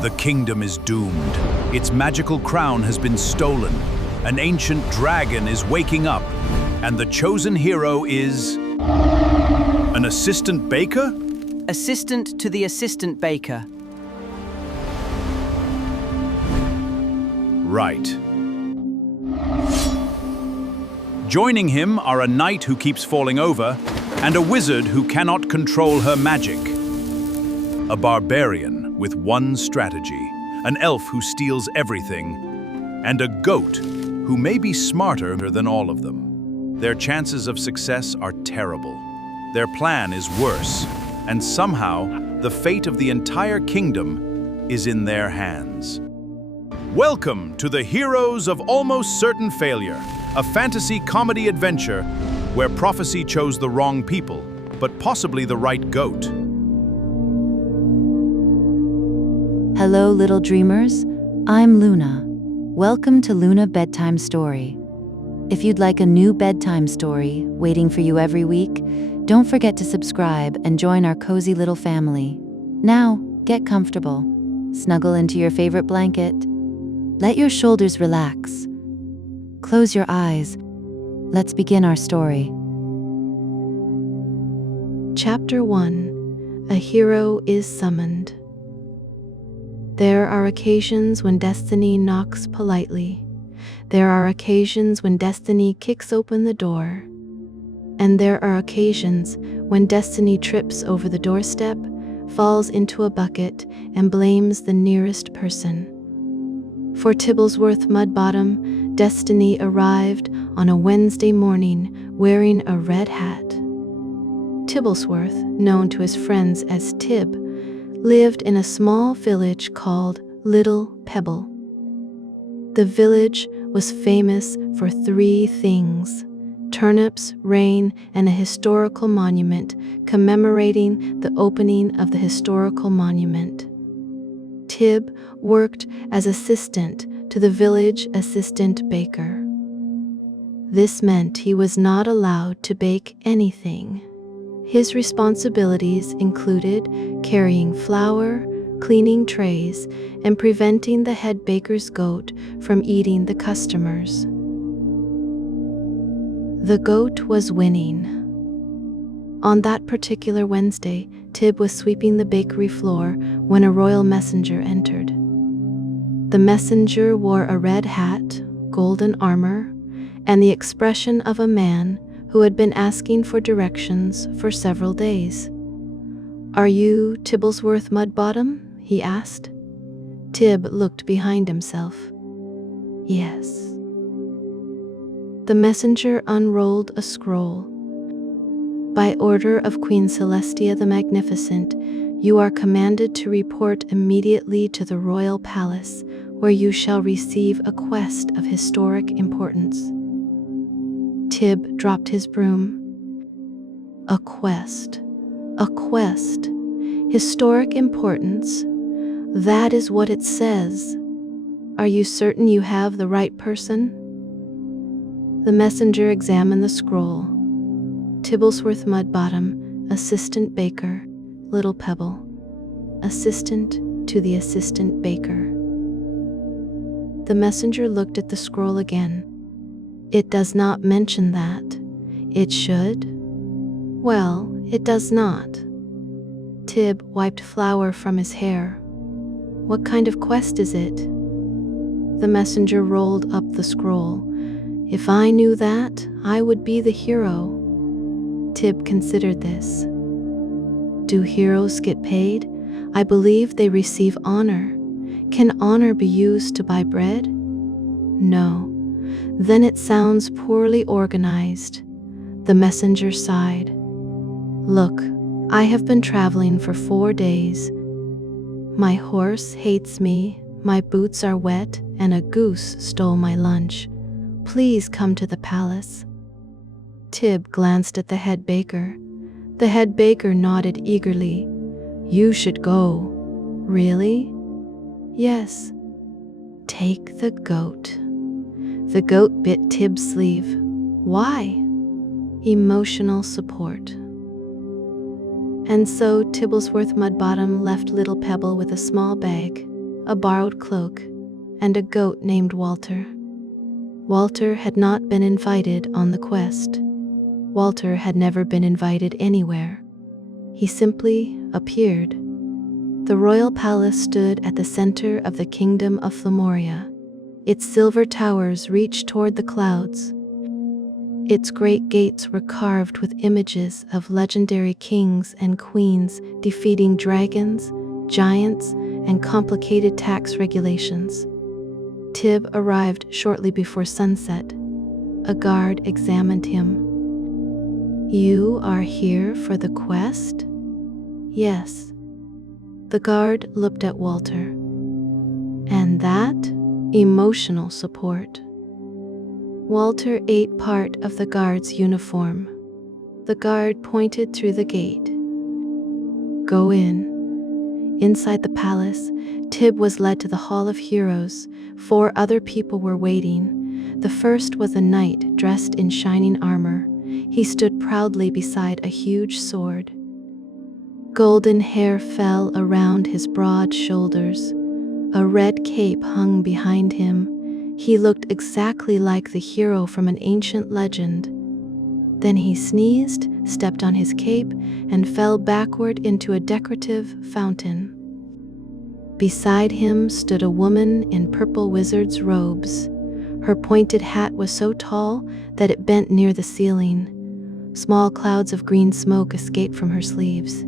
The kingdom is doomed. Its magical crown has been stolen. An ancient dragon is waking up. And the chosen hero is... an assistant baker? Assistant to the assistant baker. Right. Joining him are a knight who keeps falling over and a wizard who cannot control her magic. A barbarian with one strategy, an elf who steals everything, and a goat who may be smarter than all of them. Their chances of success are terrible. Their plan is worse, and somehow the fate of the entire kingdom is in their hands. Welcome to the Heroes of Almost Certain Failure, a fantasy comedy adventure where prophecy chose the wrong people, but possibly the right goat. Hello, little dreamers. I'm Luna. Welcome to Luna Bedtime Story. If you'd like a new bedtime story waiting for you every week, don't forget to subscribe and join our cozy little family. Now, get comfortable. Snuggle into your favorite blanket. Let your shoulders relax. Close your eyes. Let's begin our story. Chapter 1: A Hero is Summoned. There are occasions when destiny knocks politely. There are occasions when destiny kicks open the door. And there are occasions when destiny trips over the doorstep, falls into a bucket, and blames the nearest person. For Tibblesworth Mudbottom, destiny arrived on a Wednesday morning wearing a red hat. Tibblesworth, known to his friends as Tib, lived in a small village called Little Pebble. The village was famous for three things: turnips, rain, and a historical monument commemorating the opening of the historical monument. Tib worked as assistant to the village assistant baker. This meant he was not allowed to bake anything. His responsibilities included carrying flour, cleaning trays, and preventing the head baker's goat from eating the customers. The goat was winning. On that particular Wednesday, Tib was sweeping the bakery floor when a royal messenger entered. The messenger wore a red hat, golden armor, and the expression of a man who had been asking for directions for several days. "Are you Tibblesworth Mudbottom?" he asked. Tib looked behind himself. "Yes." The messenger unrolled a scroll. "By order of Queen Celestia the Magnificent, you are commanded to report immediately to the royal palace, where you shall receive a quest of historic importance." Tib dropped his broom. A quest. Historic importance. That is what it says. Are you certain you have the right person? The messenger examined the scroll. Tibblesworth Mudbottom, assistant baker, Little Pebble. Assistant to the assistant baker. The messenger looked at the scroll again. It does not mention that. It should? Well, it does not. Tib wiped flour from his hair. What kind of quest is it? The messenger rolled up the scroll. If I knew that, I would be the hero. Tib considered this. Do heroes get paid? I believe they receive honor. Can honor be used to buy bread? No. Then it sounds poorly organized. The messenger sighed. Look, I have been traveling for 4 days. My horse hates me, my boots are wet, and a goose stole my lunch. Please come to the palace. Tib glanced at the head baker. The head baker nodded eagerly. You should go. Really? Yes. Take the goat. The goat bit Tib's sleeve. Why? Emotional support. And so Tibblesworth Mudbottom left Little Pebble with a small bag. a borrowed cloak, and a goat named Walter. Walter had not been invited on the quest. Walter had never been invited anywhere. He simply appeared. The royal palace stood at the center of the kingdom of Flummoria. Its silver towers reached toward the clouds. Its great gates were carved with images of legendary kings and queens defeating dragons, giants, and complicated tax regulations. Tib arrived shortly before sunset. A guard examined him. "You are here for the quest?" "Yes." The guard looked at Walter. "And that?" "Emotional support." Walter ate part of the guard's uniform. The guard pointed through the gate. "Go in." Inside the palace, Tib was led to the Hall of Heroes. 4 other people were waiting. The first was a knight dressed in shining armor. He stood proudly beside a huge sword. Golden hair fell around his broad shoulders. A red cape hung behind him. He looked exactly like the hero from an ancient legend. Then he sneezed, stepped on his cape, and fell backward into a decorative fountain. Beside him stood a woman in purple wizard's robes. Her pointed hat was so tall that it bent near the ceiling. Small clouds of green smoke escaped from her sleeves.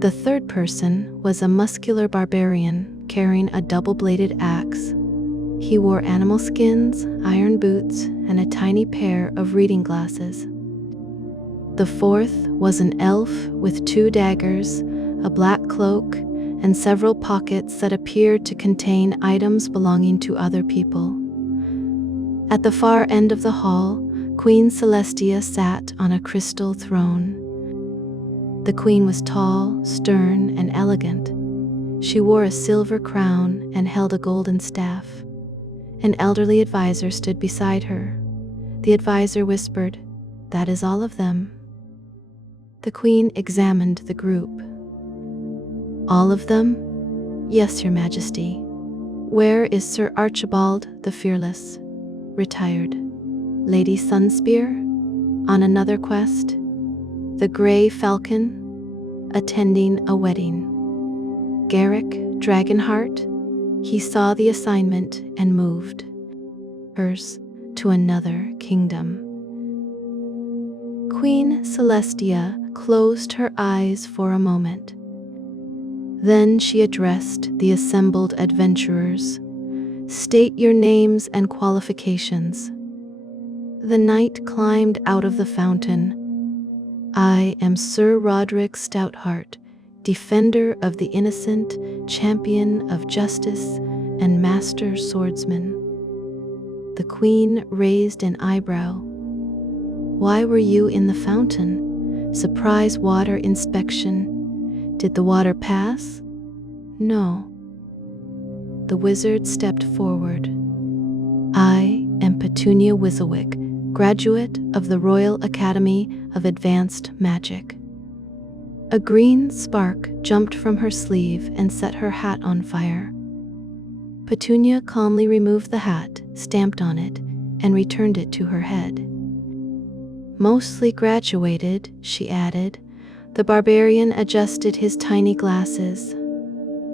The third person was a muscular barbarian carrying a double-bladed axe. He wore animal skins, iron boots, and a tiny pair of reading glasses. The fourth was an elf with 2 daggers, a black cloak, and several pockets that appeared to contain items belonging to other people. At the far end of the hall, Queen Celestia sat on a crystal throne. The queen was tall, stern, and elegant. She wore a silver crown and held a golden staff. An elderly advisor stood beside her. The advisor whispered, "That is all of them." The queen examined the group. "All of them?" "Yes, Your Majesty." "Where is Sir Archibald the Fearless?" "Retired." "Lady Sunspear?" "On another quest." "The Grey Falcon?" "Attending a wedding." "Garrick Dragonheart?" He saw the assignment and moved. "Hers to another kingdom." Queen Celestia closed her eyes for a moment. Then she addressed the assembled adventurers. "State your names and qualifications." The knight climbed out of the fountain. "I am Sir Roderick Stoutheart, defender of the innocent, champion of justice, and master swordsman." The queen raised an eyebrow. "Why were you in the fountain? Surprise water inspection. Did the water pass?" "No." The wizard stepped forward. "I am Petunia Wizzlewick, graduate of the Royal Academy of Advanced Magic." A green spark jumped from her sleeve and set her hat on fire. Petunia calmly removed the hat, stamped on it, and returned it to her head. "Mostly graduated," she added. The barbarian adjusted his tiny glasses.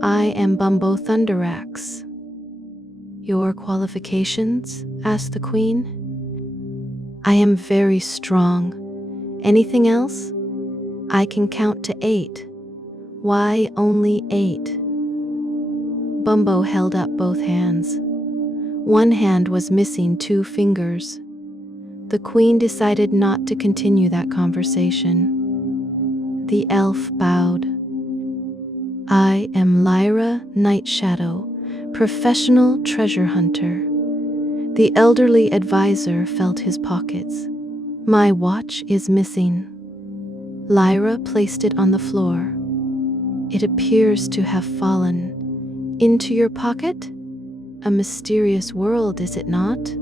"I am Bumbo Thunderax." "Your qualifications?" asked the queen. "I am very strong. Anything else?" "I can count to 8. "Why only 8? Bumbo held up both hands. One hand was missing 2 fingers. The queen decided not to continue that conversation. The elf bowed. "I am Lyra Nightshadow, professional treasure hunter." The elderly advisor felt his pockets. "My watch is missing." Lyra placed it on the floor. "It appears to have fallen. Into your pocket? A mysterious world, is it not?"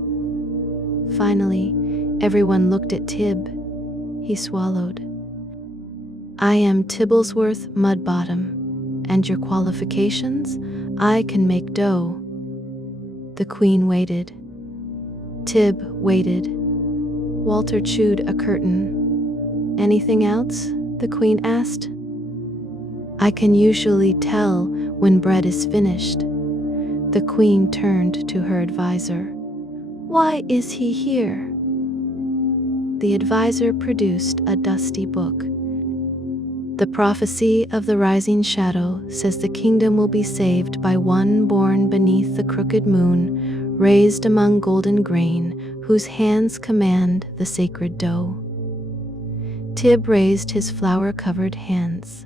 Finally, everyone looked at Tib. He swallowed. "I am Tibblesworth Mudbottom. And your qualifications? I can make dough. The queen waited. Tib waited. Walter chewed a curtain. Anything else? The queen asked. I can usually tell when bread is finished. The queen turned to her advisor. Why is he here? The advisor produced a dusty book. The prophecy of the rising shadow says the kingdom will be saved by one born beneath the crooked moon, raised among golden grain, whose hands command the sacred dough. Tib raised his flour-covered hands.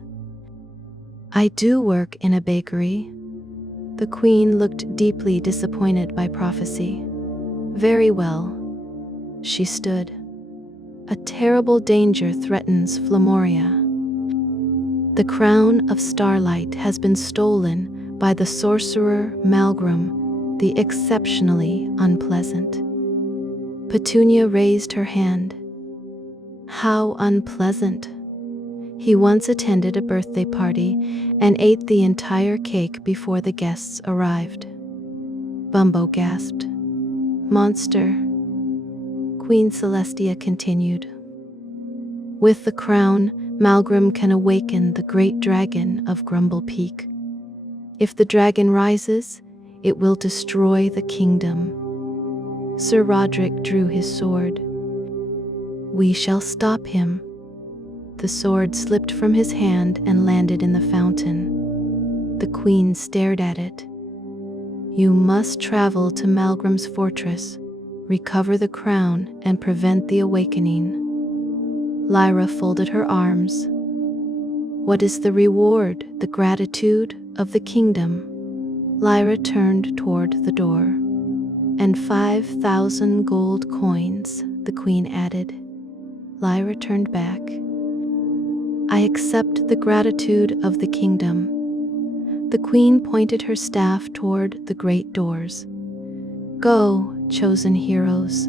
I do work in a bakery. The queen looked deeply disappointed by prophecy. Very well. She stood. A terrible danger threatens Flummoria. The Crown of Starlight has been stolen by the sorcerer Malgrim the Exceptionally Unpleasant. Petunia raised her hand. How unpleasant. He once attended a birthday party and ate the entire cake before the guests arrived. Bumbo gasped. Monster. Queen Celestia continued. With the crown, Malgrim can awaken the Great Dragon of Grumblepeak. If the dragon rises, it will destroy the kingdom. Sir Roderick drew his sword. We shall stop him. The sword slipped from his hand and landed in the fountain. The queen stared at it. You must travel to Malgrim's fortress, recover the crown, and prevent the awakening. Lyra folded her arms. What is the reward, the gratitude of the kingdom? Lyra turned toward the door. And 5,000 gold coins, the queen added. Lyra turned back. I accept the gratitude of the kingdom. The queen pointed her staff toward the great doors. Go, chosen heroes.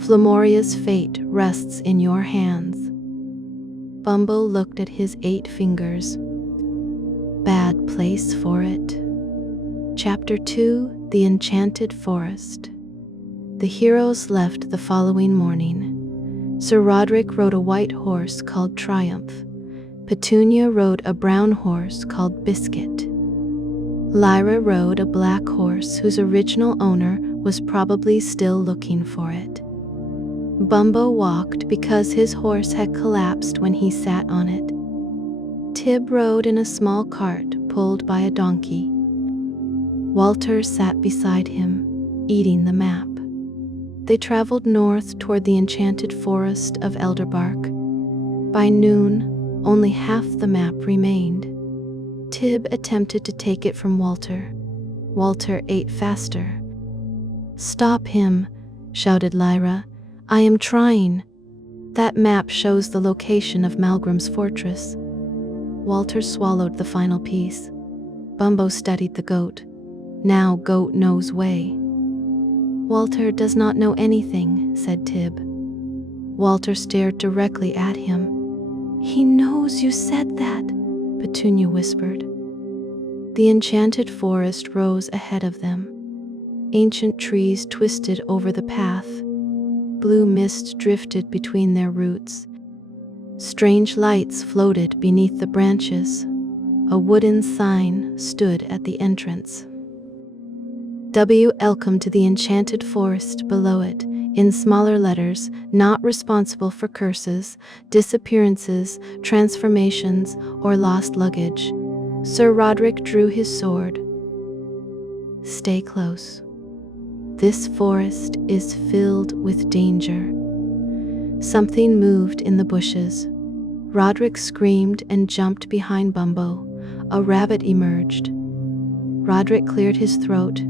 Flummoria's fate rests in your hands. Bumbo looked at his 8 fingers. Bad place for it. Chapter 2: The Enchanted Forest. The heroes left the following morning. Sir Roderick rode a white horse called Triumph. Petunia rode a brown horse called Biscuit. Lyra rode a black horse whose original owner was probably still looking for it. Bumbo walked because his horse had collapsed when he sat on it. Tib rode in a small cart pulled by a donkey. Walter sat beside him, eating the map. They traveled north toward the enchanted forest of Elderbark. By noon, only half the map remained. Tib attempted to take it from Walter. Walter ate faster. Stop him, shouted Lyra. I am trying. That map shows the location of Malgrim's fortress. Walter swallowed the final piece. Bumbo studied the goat. Now goat knows way. Walter does not know anything, said Tib. Walter stared directly at him. He knows you said that, Petunia whispered. The enchanted forest rose ahead of them. Ancient trees twisted over the path. Blue mist drifted between their roots. Strange lights floated beneath the branches. A wooden sign stood at the entrance. Welcome to the enchanted forest below it, in smaller letters, not responsible for curses, disappearances, transformations, or lost luggage. Sir Roderick drew his sword. Stay close. This forest is filled with danger. Something moved in the bushes. Roderick screamed and jumped behind Bumbo. A rabbit emerged. Roderick cleared his throat.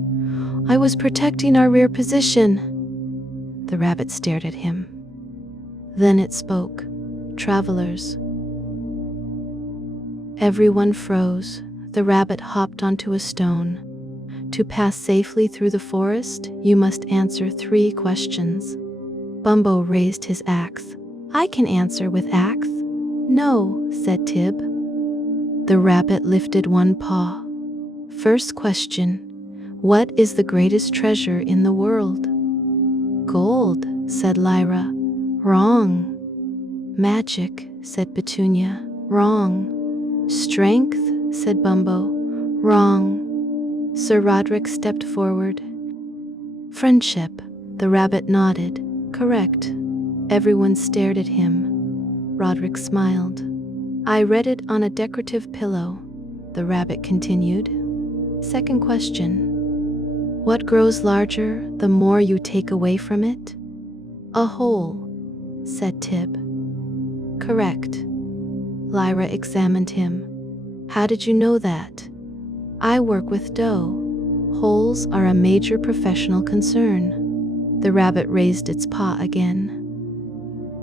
I was protecting our rear position. The rabbit stared at him. Then it spoke. Travelers. Everyone froze. The rabbit hopped onto a stone. To pass safely through the forest, you must answer 3 questions. Bumbo raised his axe. I can answer with axe. No, said Tib. The rabbit lifted one paw. First question. What is the greatest treasure in the world? Gold, said Lyra. Wrong. Magic, said Petunia. Wrong. Strength, said Bumbo. Wrong. Sir Roderick stepped forward. Friendship, the rabbit nodded. Correct. Everyone stared at him. Roderick smiled. I read it on a decorative pillow, the rabbit continued. Second question. What grows larger the more you take away from it? A hole, said Tib. Correct. Lyra examined him. How did you know that? I work with dough. Holes are a major professional concern. The rabbit raised its paw again.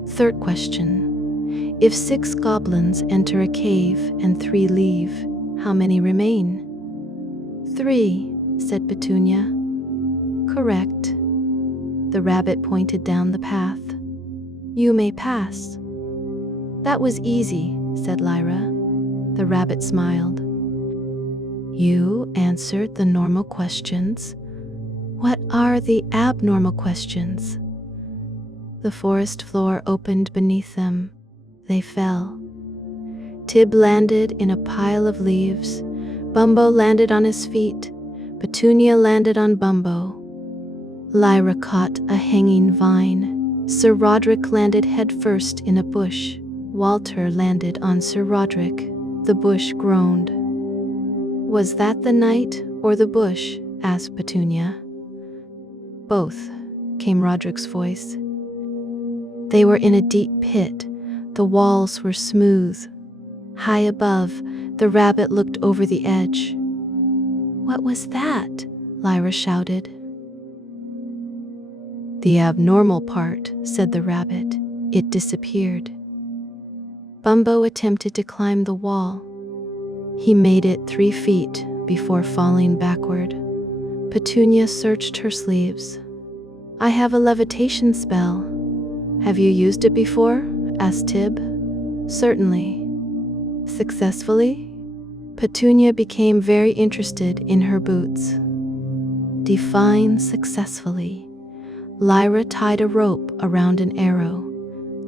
Third question. If 6 goblins enter a cave and 3 leave, how many remain? 3, said Petunia. Correct. The rabbit pointed down the path. You may pass. That was easy, said Lyra. The rabbit smiled. You answered the normal questions. What are the abnormal questions? The forest floor opened beneath them. They fell. Tib landed in a pile of leaves. Bumbo landed on his feet. Petunia landed on Bumbo. Lyra caught a hanging vine. Sir Roderick landed headfirst in a bush. Walter landed on Sir Roderick. The bush groaned. Was that the knight or the bush? Asked Petunia. Both, came Roderick's voice. They were in a deep pit. The walls were smooth. High above, the rabbit looked over the edge. What was that? Lyra shouted. The abnormal part, said the rabbit. It disappeared. Bumbo attempted to climb the wall. He made it 3 feet before falling backward. Petunia searched her sleeves. I have a levitation spell. Have you used it before? Asked Tib. Certainly. Successfully? Petunia became very interested in her boots. Define successfully. Lyra tied a rope around an arrow.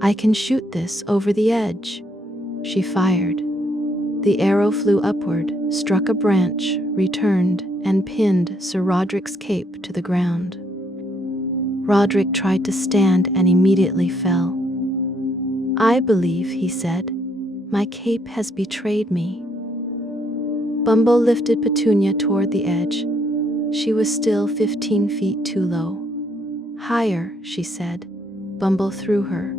I can shoot this over the edge. She fired. The arrow flew upward, struck a branch, returned, and pinned Sir Roderick's cape to the ground. Roderick tried to stand and immediately fell. I believe, he said, my cape has betrayed me. Bumbo lifted Petunia toward the edge. She was still 15 feet too low. Higher, she said. Bumbo threw her.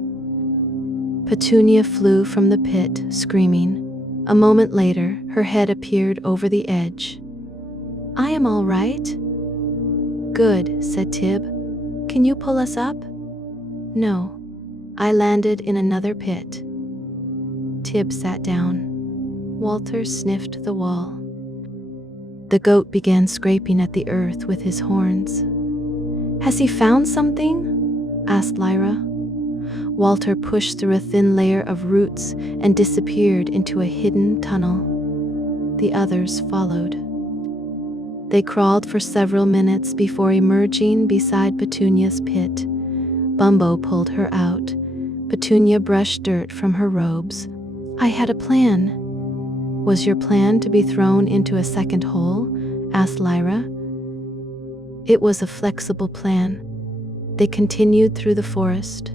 Petunia flew from the pit, screaming. A moment later, her head appeared over the edge. I am all right. Good, said Tib. Can you pull us up? No. I landed in another pit. Tib sat down. Walter sniffed the wall. The goat began scraping at the earth with his horns. Has he found something? Asked Lyra. Walter pushed through a thin layer of roots and disappeared into a hidden tunnel. The others followed. They crawled for several minutes before emerging beside Petunia's pit. Bumbo pulled her out. Petunia brushed dirt from her robes. I had a plan. Was your plan to be thrown into a second hole? Asked Lyra. It was a flexible plan. They continued through the forest.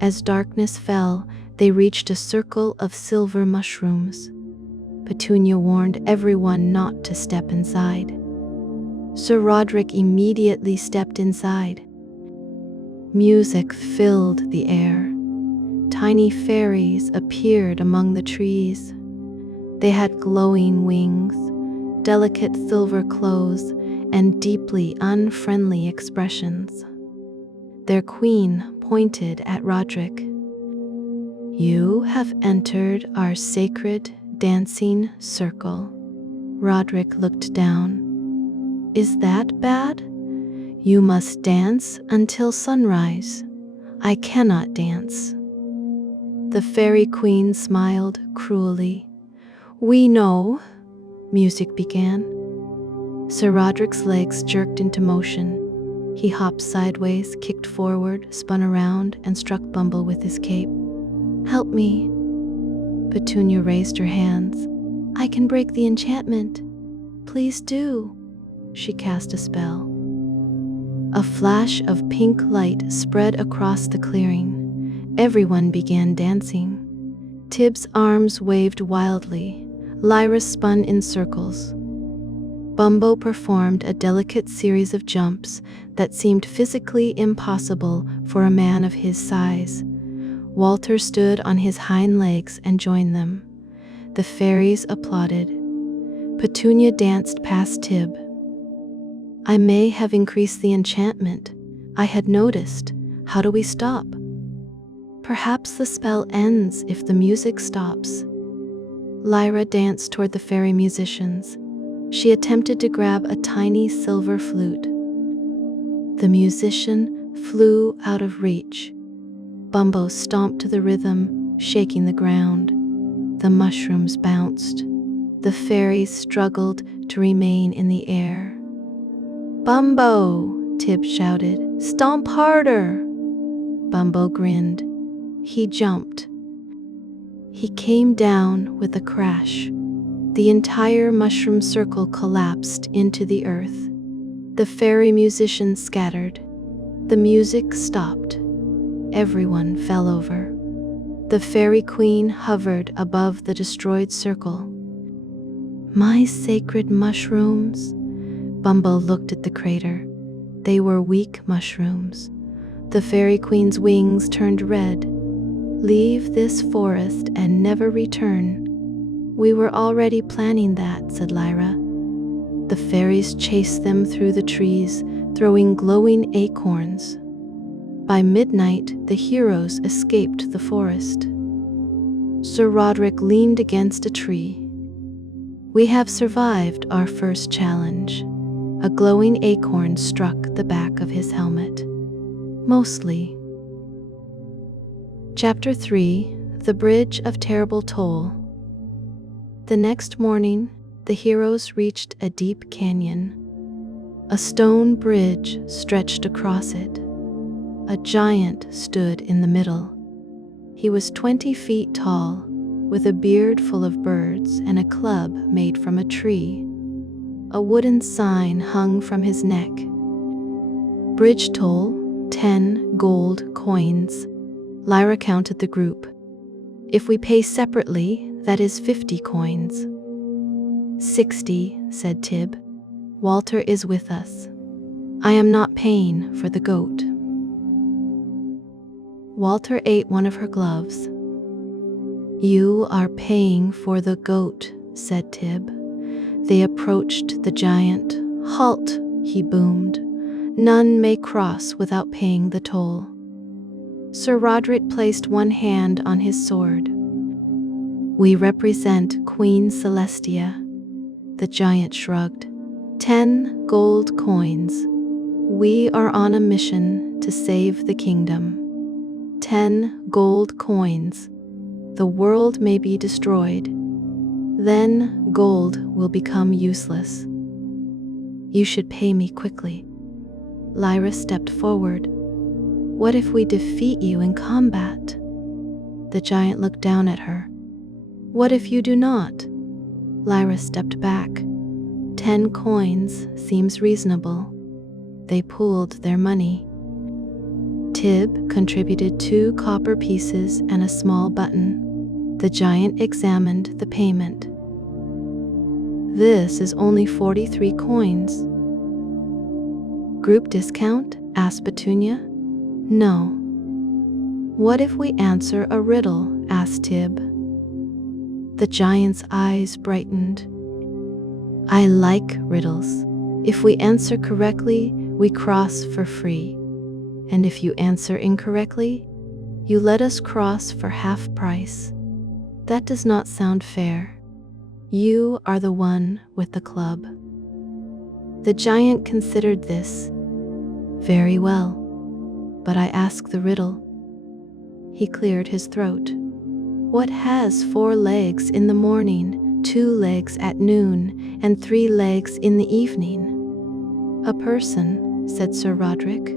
As darkness fell, they reached a circle of silver mushrooms. Petunia warned everyone not to step inside. Sir Roderick immediately stepped inside. Music filled the air. Tiny fairies appeared among the trees. They had glowing wings, delicate silver clothes, and deeply unfriendly expressions. Their queen pointed at Roderick. You have entered our sacred dancing circle. Roderick looked down. Is that bad? You must dance until sunrise. I cannot dance. The fairy queen smiled cruelly. We know, music began. Sir Roderick's legs jerked into motion. He hopped sideways, kicked forward, spun around, and struck Bumble with his cape. "Help me." Petunia raised her hands. "I can break the enchantment. Please do." She cast a spell. A flash of pink light spread across the clearing. Everyone began dancing. Tib's arms waved wildly. Lyra spun in circles. Bumbo performed a delicate series of jumps that seemed physically impossible for a man of his size. Walter stood on his hind legs and joined them. The fairies applauded. Petunia danced past Tib. "I may have increased the enchantment. I had noticed. How do we stop?" "Perhaps the spell ends if the music stops." Lyra danced toward the fairy musicians. She attempted to grab a tiny silver flute. The musician flew out of reach. Bumbo stomped to the rhythm, shaking the ground. The mushrooms bounced. The fairies struggled to remain in the air. "Bumbo!" Tib shouted. "Stomp harder!" Bumbo grinned. He jumped. He came down with a crash. The entire mushroom circle collapsed into the earth. The fairy musicians scattered. The music stopped. Everyone fell over. The fairy queen hovered above the destroyed circle. "My sacred mushrooms." Bumbo looked at the crater. They were weak mushrooms. The fairy queen's wings turned red. "Leave this forest and never return." "We were already planning that," said Lyra. The fairies chased them through the trees, throwing glowing acorns. By midnight, the heroes escaped the forest. Sir Roderick leaned against a tree. "We have survived our first challenge." A glowing acorn struck the back of his helmet. "Mostly." Chapter 3: The Bridge of Terrible Toll. The next morning, the heroes reached a deep canyon. A stone bridge stretched across it. A giant stood in the middle. He was 20 feet tall, with a beard full of birds and a club made from a tree. A wooden sign hung from his neck. "Bridge toll, 10 gold coins." Lyra counted the group. "If we pay separately, that is 50 coins. 60, said Tib. "Walter is with us. I am not paying for the goat." Walter ate one of her gloves. "You are paying for the goat," said Tib. They approached the giant. "Halt," he boomed. "None may cross without paying the toll." Sir Roderick placed one hand on his sword. "We represent Queen Celestia." The giant shrugged. 10 gold coins. "We are on a mission to save the kingdom." 10 gold coins. The world may be destroyed. Then gold will become useless. You should pay me quickly. Lyra stepped forward. "What if we defeat you in combat?" The giant looked down at her. "What if you do not?" Lyra stepped back. 10 coins seems reasonable. They pooled their money. Tib contributed 2 copper pieces and a small button. The giant examined the payment. "This is only 43 coins. "Group discount?" asked Petunia. "No." "What if we answer a riddle?" asked Tib. The giant's eyes brightened. "I like riddles. If we answer correctly, we cross for free. And if you answer incorrectly, you let us cross for half price. That does not sound fair. You are the one with the club." The giant considered this. "Very well, but I ask the riddle." He cleared his throat. "What has 4 legs in the morning, 2 legs at noon and 3 legs in the evening. A person, said Sir Roderick.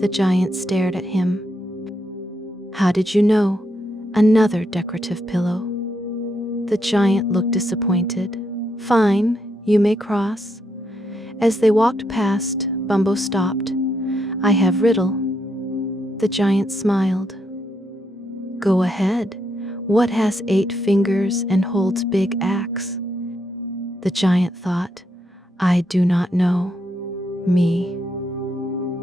The giant stared at him. How did you know? Another decorative pillow. The giant looked disappointed. Fine, you may cross. As they walked past, Bumbo stopped. I have riddle. The giant smiled. Go ahead. What has 8 fingers and holds big axe? The giant thought, I do not know. Me.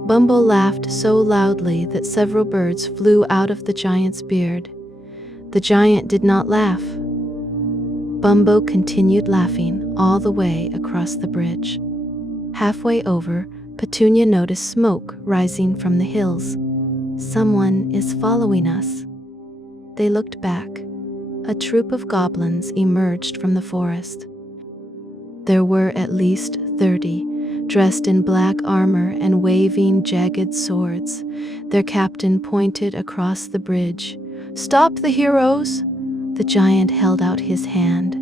Bumbo laughed so loudly that several birds flew out of the giant's beard. The giant did not laugh. Bumbo continued laughing all the way across the bridge. Halfway over, Petunia noticed smoke rising from the hills. Someone is following us. They looked back. A troop of goblins emerged from the forest. There were at least 30, dressed in black armor and waving jagged swords. Their captain pointed across the bridge. Stop the heroes! The giant held out his hand.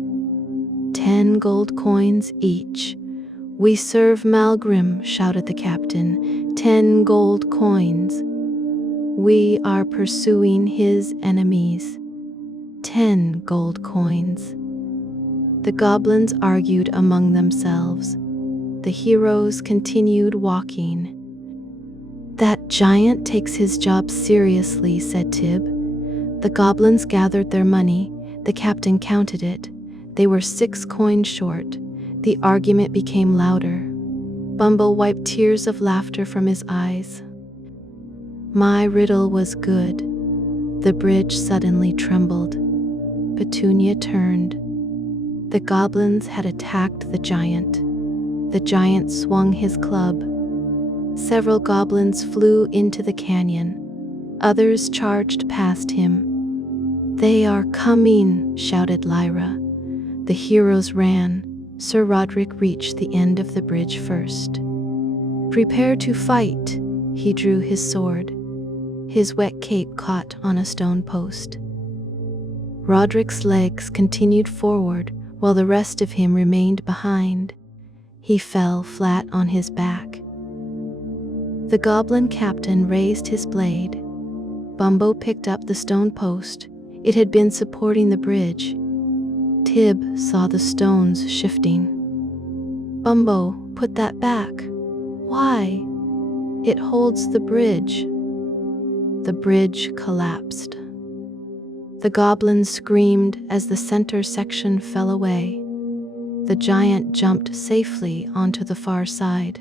10 gold coins each. We serve Malgrim, shouted the captain. 10 gold coins. We are pursuing his enemies. 10 gold coins. The goblins argued among themselves. The heroes continued walking. That giant takes his job seriously, said Tib. The goblins gathered their money. The captain counted it. They were 6 coins short. The argument became louder. Bumbo wiped tears of laughter from his eyes. My riddle was good. The bridge suddenly trembled. Petunia turned. The goblins had attacked the giant. The giant swung his club. Several goblins flew into the canyon. Others charged past him. They are coming, shouted Lyra. The heroes ran. Sir Roderick reached the end of the bridge first. Prepare to fight. He drew his sword. His wet cape caught on a stone post. Roderick's legs continued forward while the rest of him remained behind. He fell flat on his back. The goblin captain raised his blade. Bumbo picked up the stone post. It had been supporting the bridge. Tib saw the stones shifting. Bumbo, put that back. Why? It holds the bridge. The bridge collapsed. The goblins screamed as the center section fell away. The giant jumped safely onto the far side.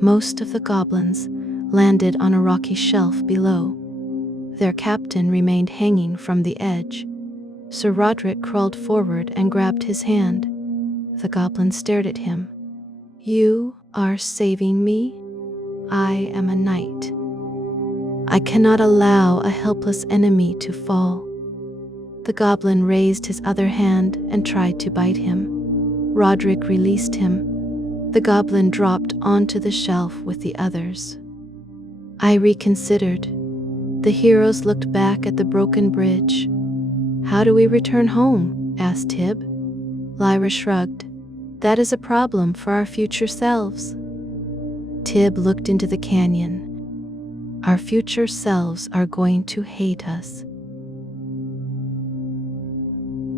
Most of the goblins landed on a rocky shelf below. Their captain remained hanging from the edge. Sir Roderick crawled forward and grabbed his hand. The goblin stared at him. You are saving me? I am a knight. I cannot allow a helpless enemy to fall. The goblin raised his other hand and tried to bite him. Roderick released him. The goblin dropped onto the shelf with the others. I reconsidered. The heroes looked back at the broken bridge. How do we return home? Asked Tib. Lyra shrugged. That is a problem for our future selves. Tib looked into the canyon. Our future selves are going to hate us.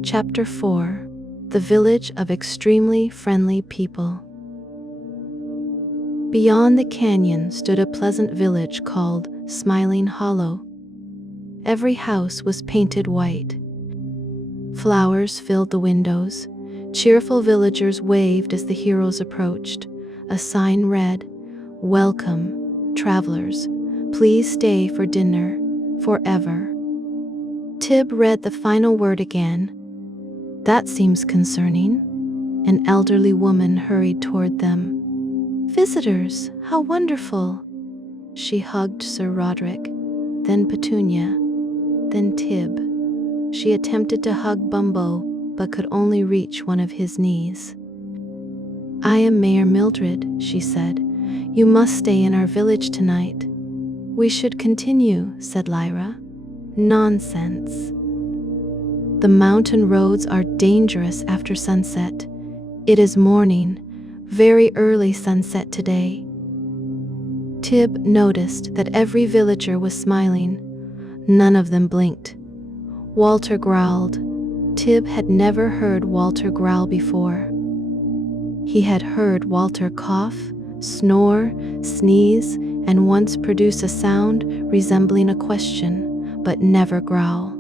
Chapter 4. The Village of Extremely Friendly People. Beyond the canyon stood a pleasant village called Smiling Hollow. Every house was painted white. Flowers filled the windows. Cheerful villagers waved as the heroes approached. A sign read, "Welcome, travelers. Please stay for dinner, forever." Tib read the final word again. That seems concerning. An elderly woman hurried toward them. Visitors, how wonderful. She hugged Sir Roderick, then Petunia, then Tib. She attempted to hug Bumbo, but could only reach one of his knees. I am Mayor Mildred, she said. You must stay in our village tonight. We should continue, said Lyra. Nonsense. The mountain roads are dangerous after sunset. It is morning, very early sunset today. Tib noticed that every villager was smiling. None of them blinked. Walter growled. Tib had never heard Walter growl before. He had heard Walter cough, snore, sneeze, and once produce a sound resembling a question, but never growl.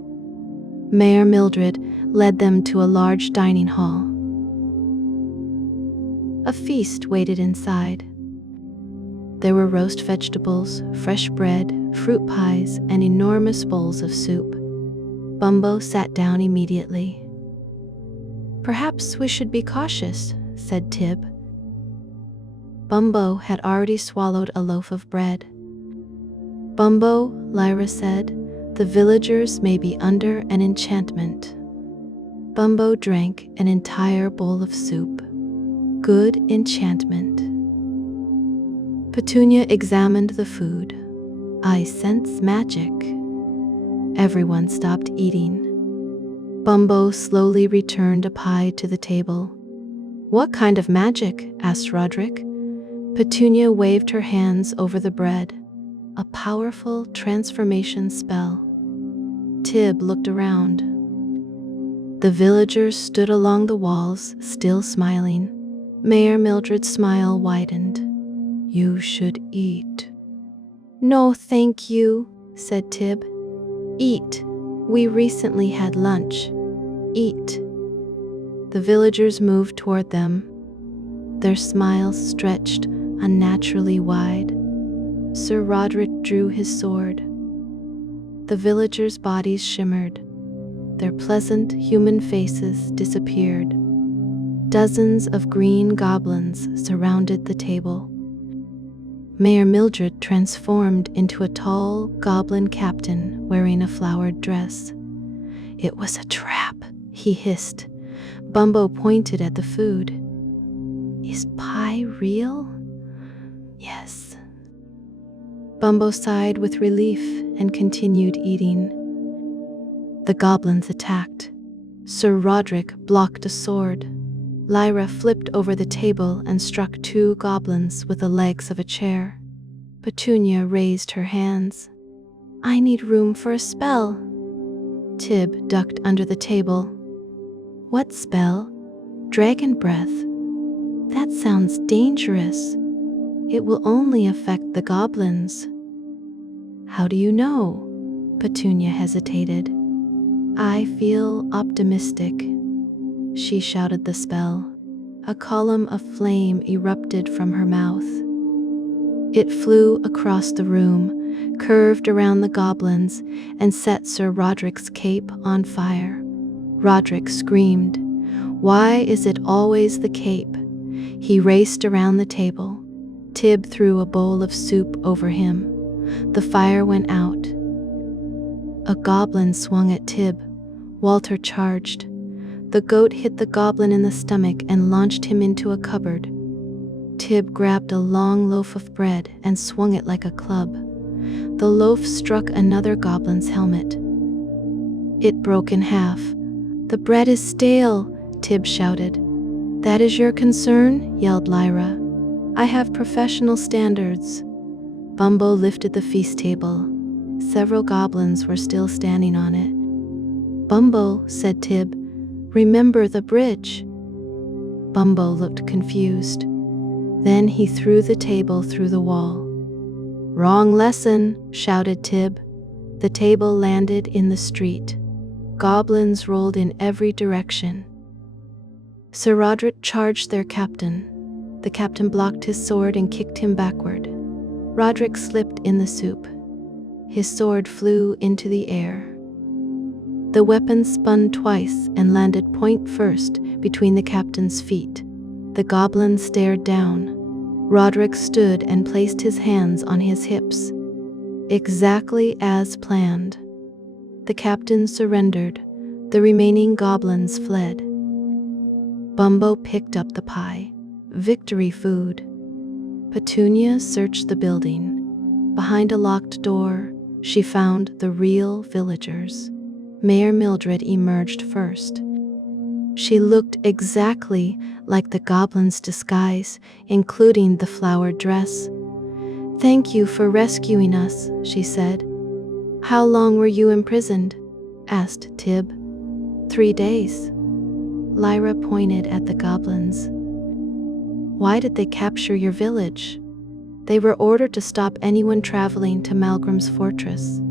Mayor Mildred led them to a large dining hall. A feast waited inside. There were roast vegetables, fresh bread, fruit pies, and enormous bowls of soup. Bumbo sat down immediately. "Perhaps we should be cautious," said Tib. Bumbo had already swallowed a loaf of bread. "Bumbo," Lyra said, "the villagers may be under an enchantment." Bumbo drank an entire bowl of soup. Good enchantment. Petunia examined the food. "I sense magic." Everyone stopped eating. Bumbo slowly returned a pie to the table. "What kind of magic?" asked Roderick. Petunia waved her hands over the bread. "A powerful transformation spell." Tib looked around. The villagers stood along the walls, still smiling. Mayor Mildred's smile widened. "You should eat." "No, thank you," said Tib. "Eat. We recently had lunch. Eat." The villagers moved toward them. Their smiles stretched unnaturally wide. Sir Roderick drew his sword. The villagers' bodies shimmered. Their pleasant human faces disappeared. Dozens of green goblins surrounded the table. Mayor Mildred transformed into a tall goblin captain wearing a flowered dress. "It was a trap," he hissed. Bumbo pointed at the food. "Is pie real?" "Yes." Bumbo sighed with relief and continued eating. The goblins attacked. Sir Roderick blocked a sword. Lyra flipped over the table and struck 2 goblins with the legs of a chair. Petunia raised her hands. "I need room for a spell." Tib ducked under the table. "What spell?" "Dragon breath." "That sounds dangerous. It will only affect the goblins." "How do you know?" Petunia hesitated. "I feel optimistic." She shouted the spell. A column of flame erupted from her mouth. It flew across the room, curved around the goblins, and set Sir Roderick's cape on fire. Roderick screamed. "Why is it always the cape?" He raced around the table. Tib threw a bowl of soup over him. The fire went out. A goblin swung at Tib. Walter charged. The goat hit the goblin in the stomach and launched him into a cupboard. Tib grabbed a long loaf of bread and swung it like a club. The loaf struck another goblin's helmet. It broke in half. "The bread is stale," Tib shouted. "That is your concern?" yelled Lyra. "I have professional standards." Bumbo lifted the feast table. Several goblins were still standing on it. "Bumbo," said Tib, "remember the bridge." Bumbo looked confused. Then he threw the table through the wall. "Wrong lesson," shouted Tib. The table landed in the street. Goblins rolled in every direction. Sir Roderick charged their captain. The captain blocked his sword and kicked him backward. Roderick slipped in the soup. His sword flew into the air. The weapon spun twice and landed point first between the captain's feet. The goblin stared down. Roderick stood and placed his hands on his hips. Exactly as planned. The captain surrendered. The remaining goblins fled. Bumbo picked up the pie. Victory food. Petunia searched the building. Behind a locked door, she found the real villagers. Mayor Mildred emerged first. She looked exactly like the goblin's disguise, including the flowered dress. "Thank you for rescuing us," she said. "How long were you imprisoned?" asked Tib. 3 days. Lyra pointed at the goblins. "Why did they capture your village?" "They were ordered to stop anyone traveling to Malgrim's fortress.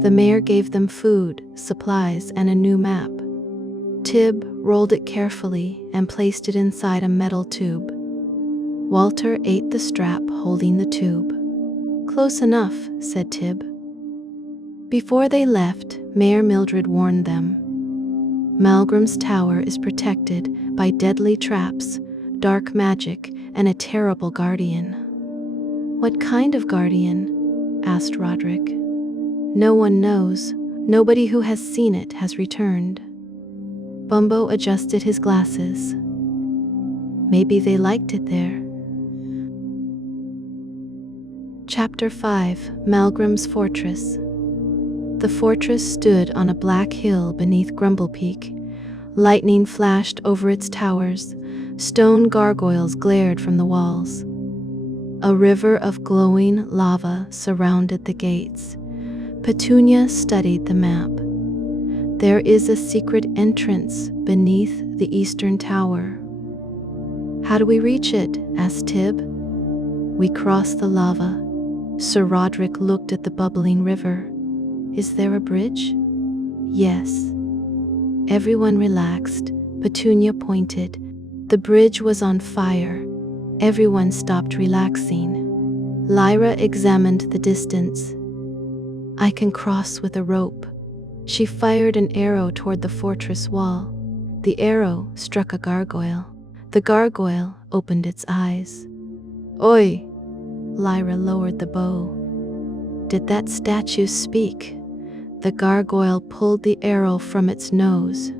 The mayor gave them food, supplies, and a new map." Tib rolled it carefully and placed it inside a metal tube. Walter ate the strap holding the tube. "Close enough," said Tib. Before they left, Mayor Mildred warned them. "Malgrim's tower is protected by deadly traps, dark magic, and a terrible guardian." "What kind of guardian?" asked Roderick. "No one knows. Nobody who has seen it has returned." Bumbo adjusted his glasses. Maybe they liked it there. Chapter 5: Malgrim's Fortress. The fortress stood on a black hill beneath Grumblepeak. Lightning flashed over its towers. Stone gargoyles glared from the walls. A river of glowing lava surrounded the gates. Petunia studied the map. "There is a secret entrance beneath the eastern tower." "How do we reach it?" asked Tib. "We cross the lava." Sir Roderick looked at the bubbling river. "Is there a bridge?" "Yes." Everyone relaxed. Petunia pointed. The bridge was on fire. Everyone stopped relaxing. Lyra examined the distance. "I can cross with a rope." She fired an arrow toward the fortress wall. The arrow struck a gargoyle. The gargoyle opened its eyes. "Oi!" Lyra lowered the bow. "Did that statue speak?" The gargoyle pulled the arrow from its nose.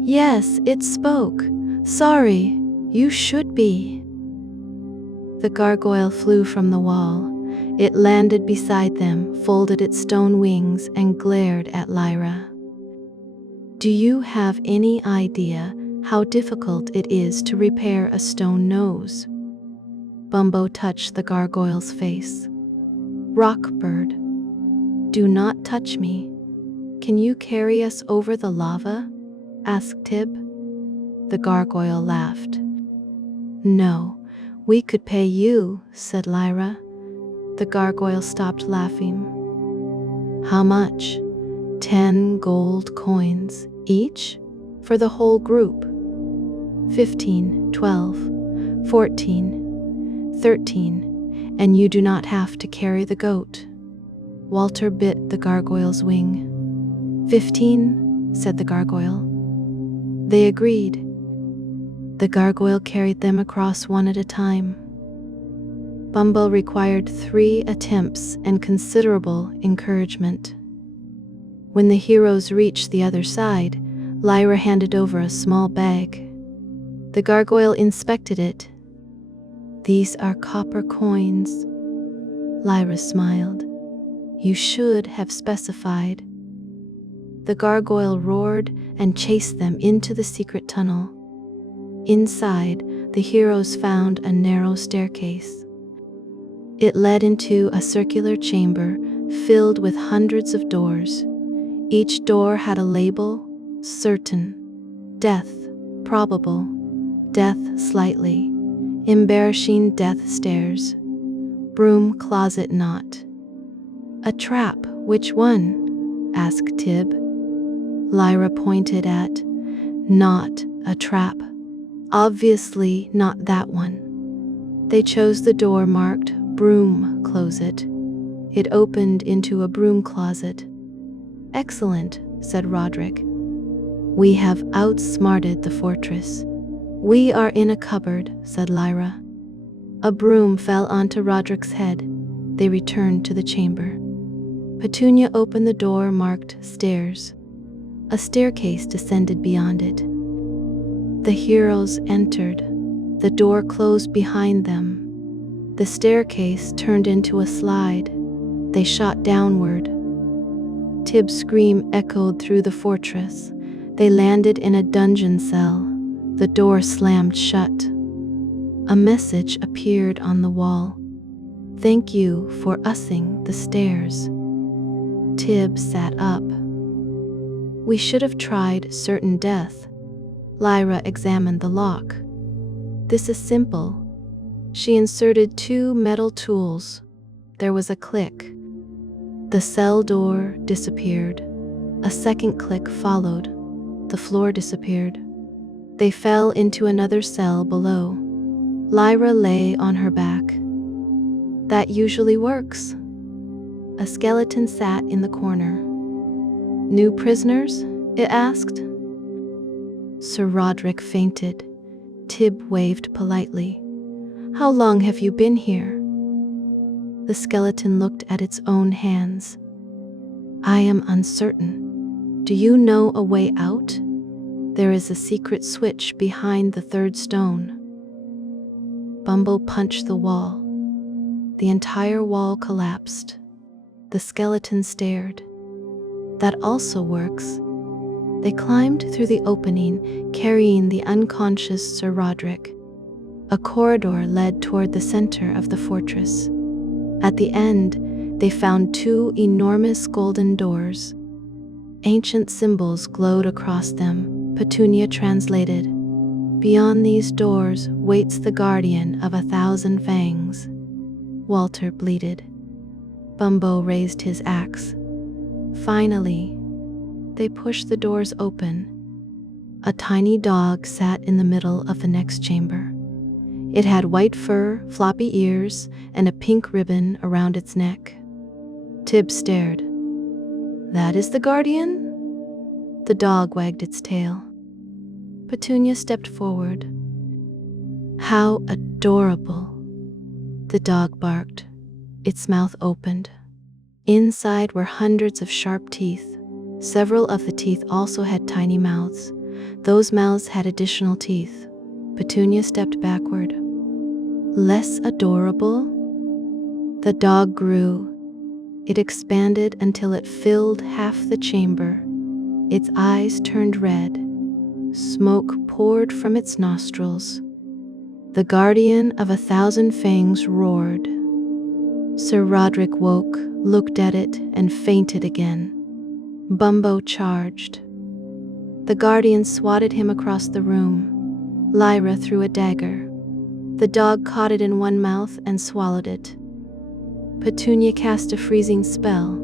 "Yes, it spoke. Sorry, you should be." The gargoyle flew from the wall. It landed beside them, folded its stone wings, and glared at Lyra. "Do you have any idea how difficult it is to repair a stone nose?" Bumbo touched the gargoyle's face. "Rockbird, do not touch me." "Can you carry us over the lava?" asked Tib. The gargoyle laughed. "No, we could pay you," said Lyra. The gargoyle stopped laughing. "How much?" 10 gold coins, each? For the whole group. 15, 12, 14, 13, and you do not have to carry the goat. Walter bit the gargoyle's wing. 15, said the gargoyle. They agreed. The gargoyle carried them across one at a time. Bumble required 3 attempts and considerable encouragement. When the heroes reached the other side, Lyra handed over a small bag. The gargoyle inspected it. "These are copper coins." Lyra smiled. "You should have specified." The gargoyle roared and chased them into the secret tunnel. Inside, the heroes found a narrow staircase. It led into a circular chamber filled with hundreds of doors. Each door had a label: certain, death, probable, death slightly, embarrassing death stairs, broom closet not. "A trap, which one?" asked Tib. Lyra pointed at, "Not a trap. Obviously not that one." They chose the door marked broom closet. It opened into a broom closet. "Excellent," said Roderick. "We have outsmarted the fortress." "We are in a cupboard," said Lyra. A broom fell onto Roderick's head. They returned to the chamber. Petunia opened the door marked stairs. A staircase descended beyond it. The heroes entered. The door closed behind them. The staircase turned into a slide. They shot downward. Tib's scream echoed through the fortress. They landed in a dungeon cell. The door slammed shut. A message appeared on the wall. "Thank you for using the stairs." Tib sat up. "We should have tried certain death." Lyra examined the lock. "This is simple." She inserted 2 metal tools. There was a click. The cell door disappeared. A second click followed. The floor disappeared. They fell into another cell below. Lyra lay on her back. "That usually works." A skeleton sat in the corner. "New prisoners?" it asked. Sir Roderick fainted. Tib waved politely. "How long have you been here?" The skeleton looked at its own hands. "I am uncertain. Do you know a way out? There is a secret switch behind the 3rd stone." Bumble punched the wall. The entire wall collapsed. The skeleton stared. "That also works." They climbed through the opening, carrying the unconscious Sir Roderick. A corridor led toward the center of the fortress. At the end, they found 2 enormous golden doors. Ancient symbols glowed across them. Petunia translated, "Beyond these doors waits the guardian of 1,000 fangs." Walter bleated. Bumbo raised his axe. Finally, they pushed the doors open. A tiny dog sat in the middle of the next chamber. It had white fur, floppy ears, and a pink ribbon around its neck. Tib stared. "That is the guardian?" The dog wagged its tail. Petunia stepped forward. "How adorable!" The dog barked. Its mouth opened. Inside were hundreds of sharp teeth. Several of the teeth also had tiny mouths. Those mouths had additional teeth. Petunia stepped backward. "Less adorable?" The dog grew. It expanded until it filled half the chamber. Its eyes turned red. Smoke poured from its nostrils. The guardian of 1,000 fangs roared. Sir Roderick woke, looked at it, and fainted again. Bumbo charged. The guardian swatted him across the room. Lyra threw a dagger. The dog caught it in one mouth and swallowed it. Petunia cast a freezing spell.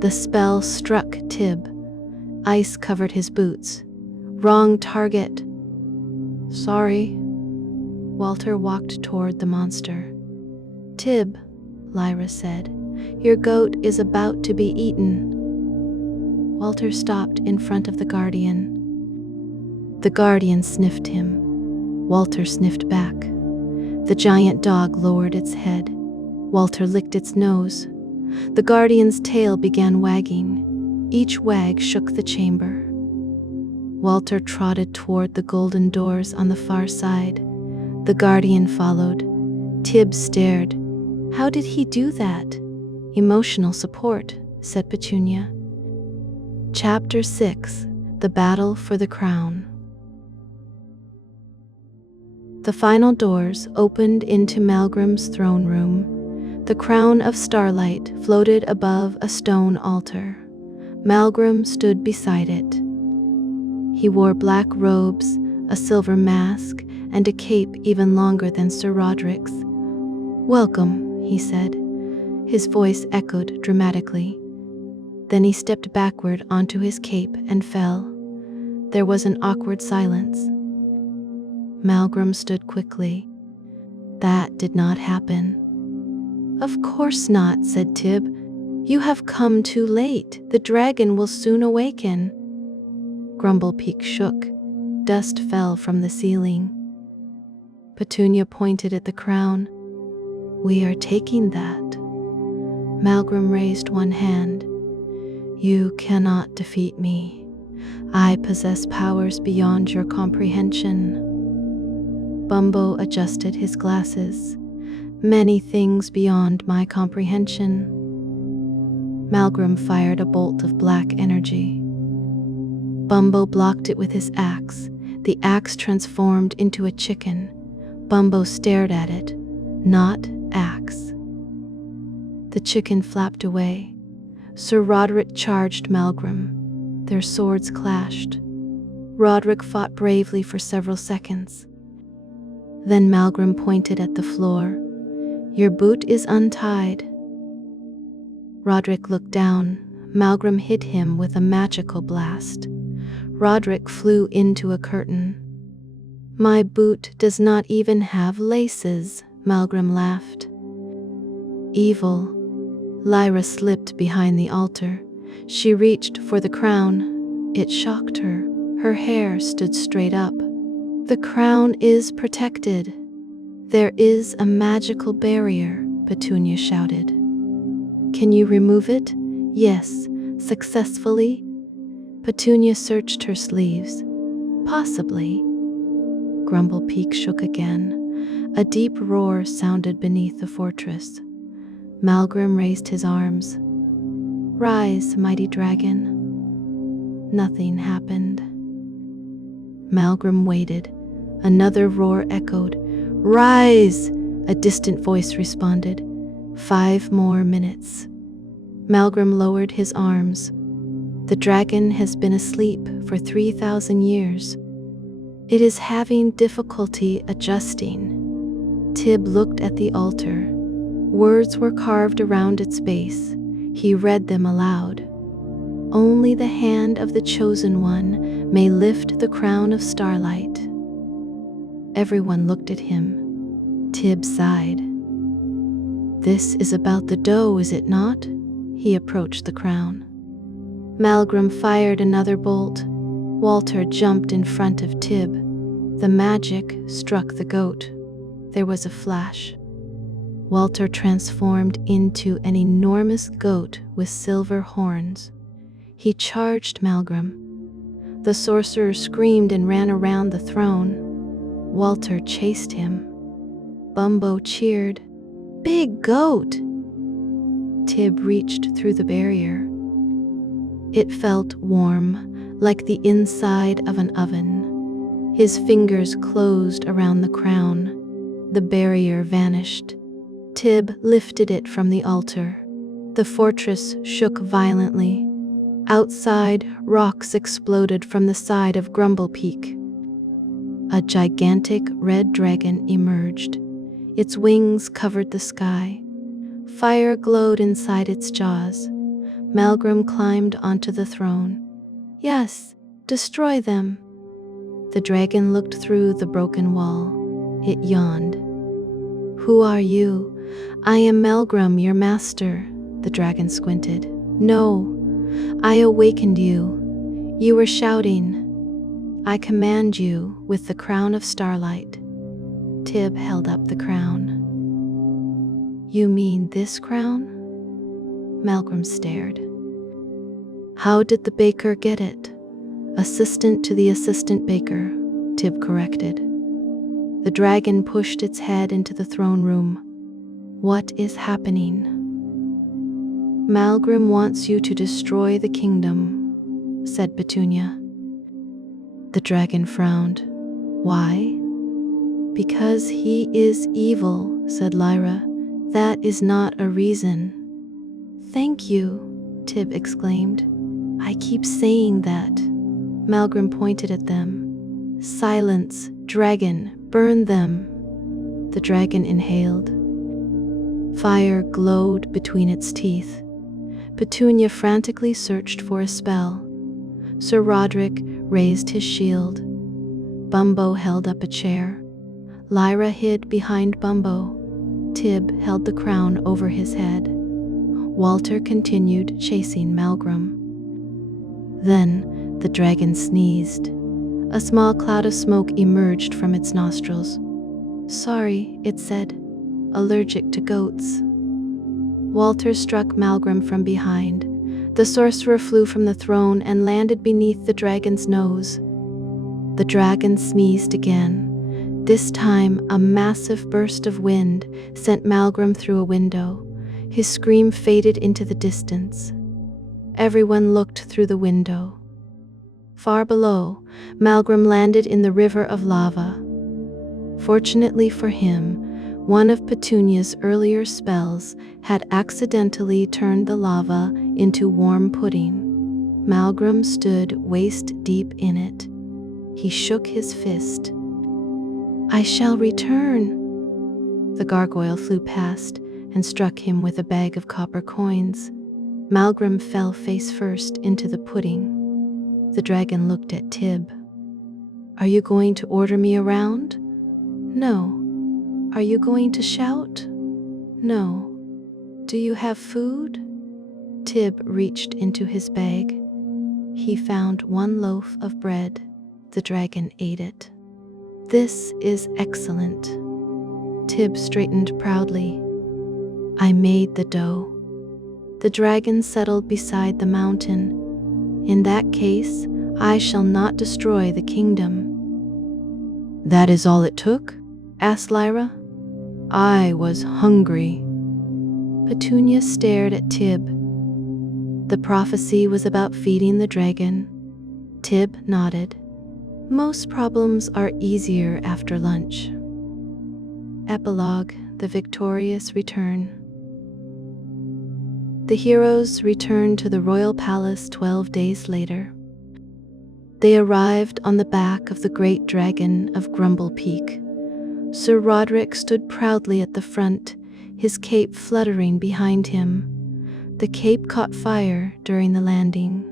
The spell struck Tib. Ice covered his boots. "Wrong target." "Sorry." Walter walked toward the monster. "Tib," Lyra said, "your goat is about to be eaten." Walter stopped in front of the guardian. The guardian sniffed him. Walter sniffed back. The giant dog lowered its head. Walter licked its nose. The guardian's tail began wagging. Each wag shook the chamber. Walter trotted toward the golden doors on the far side. The guardian followed. Tib stared. "How did he do that?" "Emotional support," said Petunia. Chapter 6: The Battle for the Crown. The final doors opened into Malgrim's throne room. The Crown of Starlight floated above a stone altar. Malgrim stood beside it. He wore black robes, a silver mask, and a cape even longer than Sir Roderick's. "Welcome," he said. His voice echoed dramatically. Then he stepped backward onto his cape and fell. There was an awkward silence. Malgrim stood quickly. "That did not happen." "Of course not," said Tib. "You have come too late. The dragon will soon awaken." Grumblepeak shook. Dust fell from the ceiling. Petunia pointed at the crown. "We are taking that." Malgrim raised one hand. "You cannot defeat me. I possess powers beyond your comprehension." Bumbo adjusted his glasses. "Many things beyond my comprehension." Malgrim fired a bolt of black energy. Bumbo blocked it with his axe. The axe transformed into a chicken. Bumbo stared at it, not axe. The chicken flapped away. Sir Roderick charged Malgrim. Their swords clashed. Roderick fought bravely for several seconds. Then Malgrim pointed at the floor. "Your boot is untied." Roderick looked down. Malgrim hit him with a magical blast. Roderick flew into a curtain. "My boot does not even have laces," Malgrim laughed. Evil. Lyra slipped behind the altar. She reached for the crown. It shocked her. Her hair stood straight up. "The crown is protected." "There is a magical barrier," Petunia shouted. "Can you remove it?" "Yes, successfully." Petunia searched her sleeves. "Possibly." Grumblepeak shook again. A deep roar sounded beneath the fortress. Malgrim raised his arms. "Rise, mighty dragon." Nothing happened. Malgrim waited. Another roar echoed. "Rise!" a distant voice responded. 5 more minutes. Malgrim lowered his arms. The dragon has been asleep for 3,000 years. It is having difficulty adjusting. Tib looked at the altar. Words were carved around its base. He read them aloud. "Only the hand of the chosen one may lift the crown of starlight." Everyone looked at him. Tib sighed. "This is about the dough, is it not?" He approached the crown. Malgrim fired another bolt. Walter jumped in front of Tib. The magic struck the goat. There was a flash. Walter transformed into an enormous goat with silver horns. He charged Malgrim. The sorcerer screamed and ran around the throne. Walter chased him. Bumbo cheered. "Big goat!" Tib reached through the barrier. It felt warm, like the inside of an oven. His fingers closed around the crown. The barrier vanished. Tib lifted it from the altar. The fortress shook violently. Outside, rocks exploded from the side of Grumblepeak. A gigantic red dragon emerged. Its wings covered the sky. Fire glowed inside its jaws. Malgrim climbed onto the throne. "Yes, destroy them." The dragon looked through the broken wall. It yawned. "Who are you?" "I am Malgrim, your master." The dragon squinted. "No, I awakened you. You were shouting. I command you with the Crown of Starlight." Tib held up the crown. "You mean this crown?" Malgrim stared. "How did the baker get it?" "Assistant to the assistant baker," Tib corrected. The dragon pushed its head into the throne room. "What is happening?" "Malgrim wants you to destroy the kingdom," said Petunia. The dragon frowned. "Why?" "Because he is evil," said Lyra. "That is not a reason." "Thank you," Tib exclaimed. "I keep saying that." Malgrim pointed at them. "Silence, dragon, burn them." The dragon inhaled. Fire glowed between its teeth. Petunia frantically searched for a spell. Sir Roderick raised his shield. Bumbo held up a chair. Lyra hid behind Bumbo. Tib held the crown over his head. Walter continued chasing Malgrim. Then the dragon sneezed. A small cloud of smoke emerged from its nostrils. "Sorry," it said. "Allergic to goats." Walter struck Malgrim from behind. The sorcerer flew from the throne and landed beneath the dragon's nose. The dragon sneezed again. This time, a massive burst of wind sent Malgrim through a window. His scream faded into the distance. Everyone looked through the window. Far below, Malgrim landed in the river of lava. Fortunately for him, one of Petunia's earlier spells had accidentally turned the lava into warm pudding. Malgrim stood waist-deep in it. He shook his fist. "I shall return." The gargoyle flew past and struck him with a bag of copper coins. Malgrim fell face first into the pudding. The dragon looked at Tib. "Are you going to order me around?" "No." "Are you going to shout?" "No." "Do you have food?" Tib reached into his bag. He found one loaf of bread. The dragon ate it. "This is excellent." Tib straightened proudly. "I made the dough." The dragon settled beside the mountain. "In that case, I shall not destroy the kingdom." "That is all it took?" asked Lyra. "I was hungry." Petunia stared at Tib. The prophecy was about feeding the dragon. Tib nodded. Most problems are easier after lunch. Epilogue: The Victorious Return. The heroes returned to the royal palace 12 days later. They arrived on the back of the Great Dragon of Grumblepeak. Sir Roderick stood proudly at the front, his cape fluttering behind him. The cape caught fire during the landing.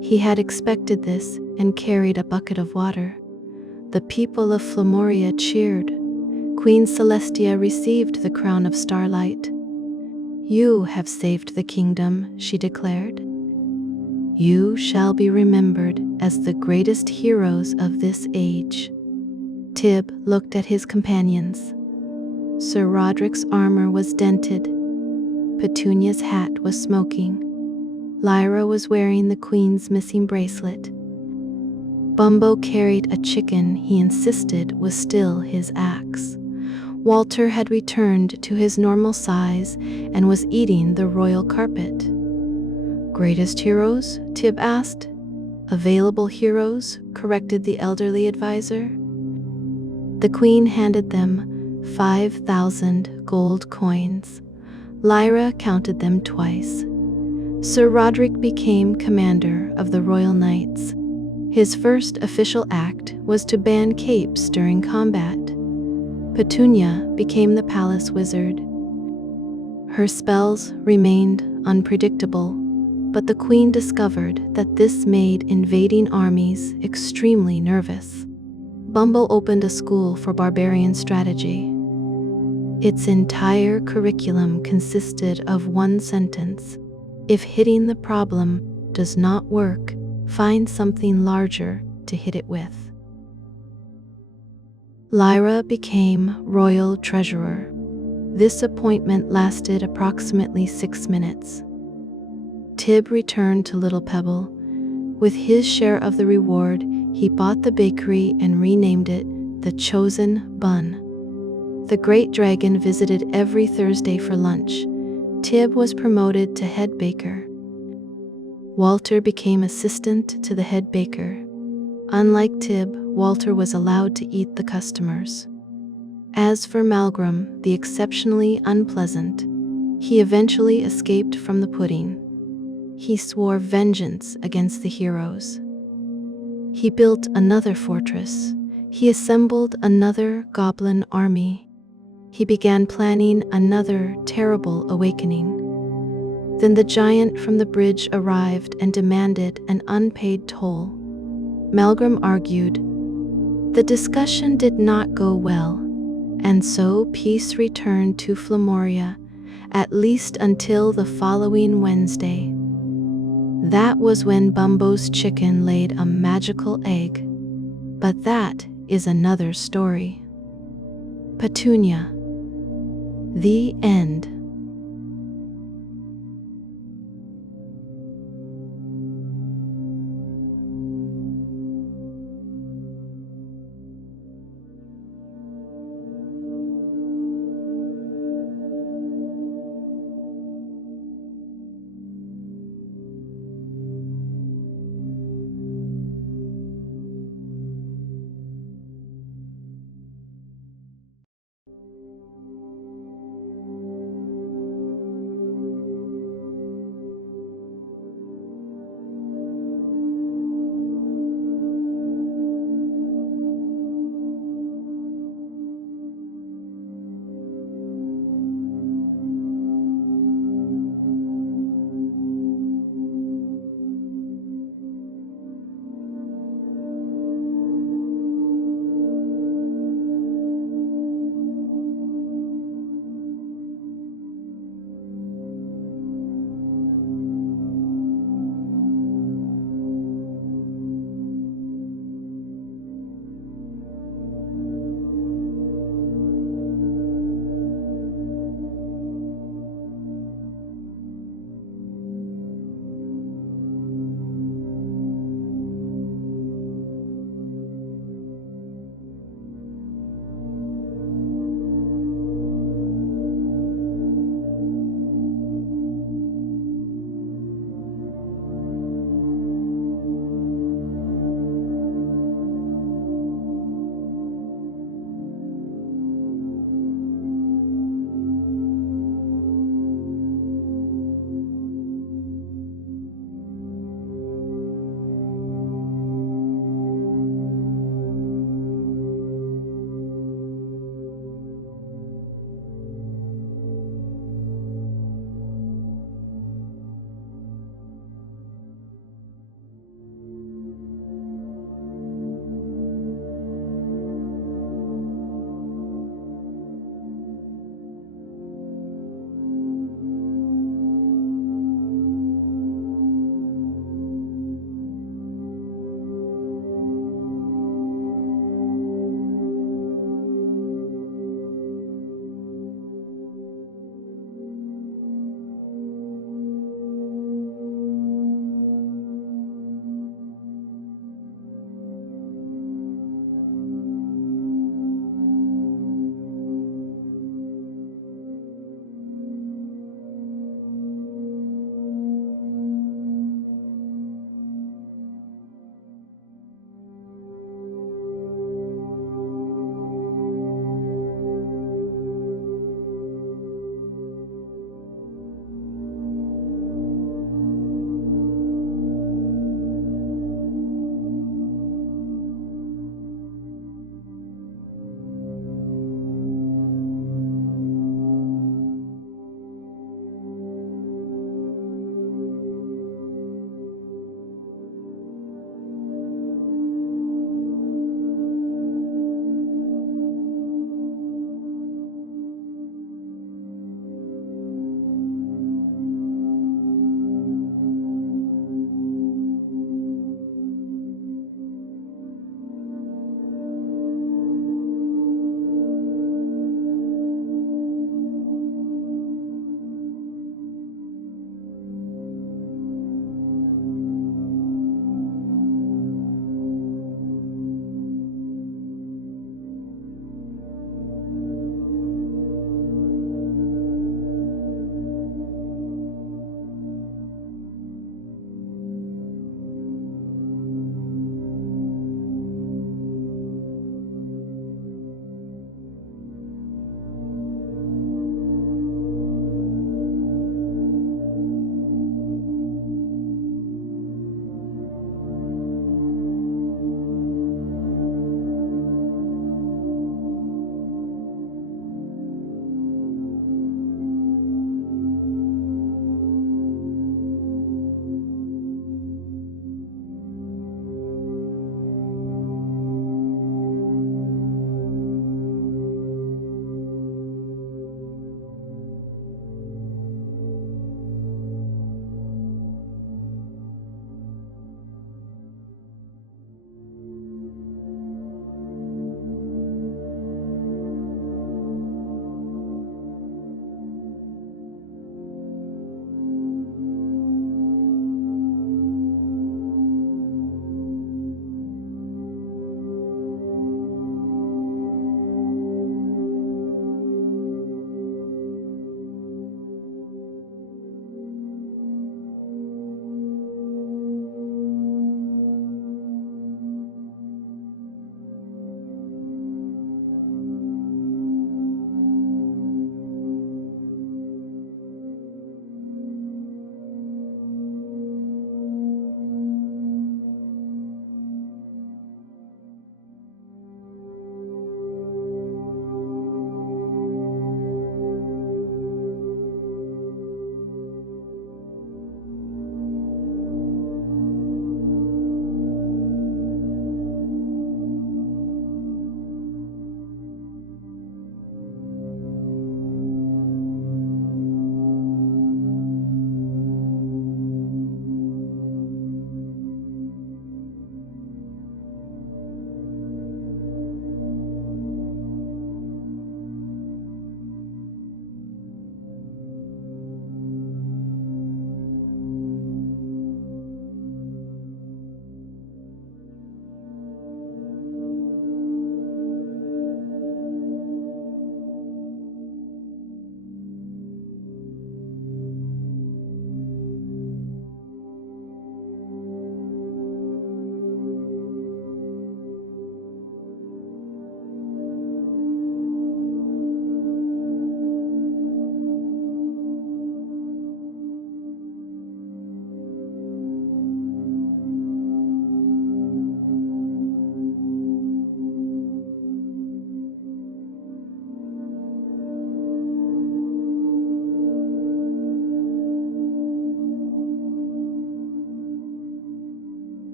He had expected this and carried a bucket of water. The people of Flummoria cheered. Queen Celestia received the Crown of Starlight. "You have saved the kingdom," she declared. "You shall be remembered as the greatest heroes of this age." Tib looked at his companions. Sir Roderick's armor was dented. Petunia's hat was smoking. Lyra was wearing the queen's missing bracelet. Bumbo carried a chicken he insisted was still his axe. Walter had returned to his normal size and was eating the royal carpet. "Greatest heroes?" Tib asked. "Available heroes," corrected the elderly advisor. The queen handed them 5,000 gold coins. Lyra counted them twice. Sir Roderick became commander of the Royal Knights. His first official act was to ban capes during combat. Petunia became the palace wizard. Her spells remained unpredictable, but the queen discovered that this made invading armies extremely nervous. Bumble opened a school for barbarian strategy. Its entire curriculum consisted of one sentence: "If hitting the problem does not work, find something larger to hit it with." Lyra became royal treasurer. This appointment lasted approximately 6 minutes. Tib returned to Little Pebble. With his share of the reward, he bought the bakery and renamed it the Chosen Bun. The Great Dragon visited every Thursday for lunch. Tib was promoted to head baker. Walter became assistant to the head baker. Unlike Tib, Walter was allowed to eat the customers. As for Malgrim the Exceptionally Unpleasant, he eventually escaped from the pudding. He swore vengeance against the heroes. He built another fortress. He assembled another goblin army. He began planning another terrible awakening. Then the giant from the bridge arrived and demanded an unpaid toll. Malgrim argued. The discussion did not go well, and so peace returned to Flummoria, at least until the following Wednesday. That was when Bumbo's chicken laid a magical egg. But that is another story. Petunia. The end.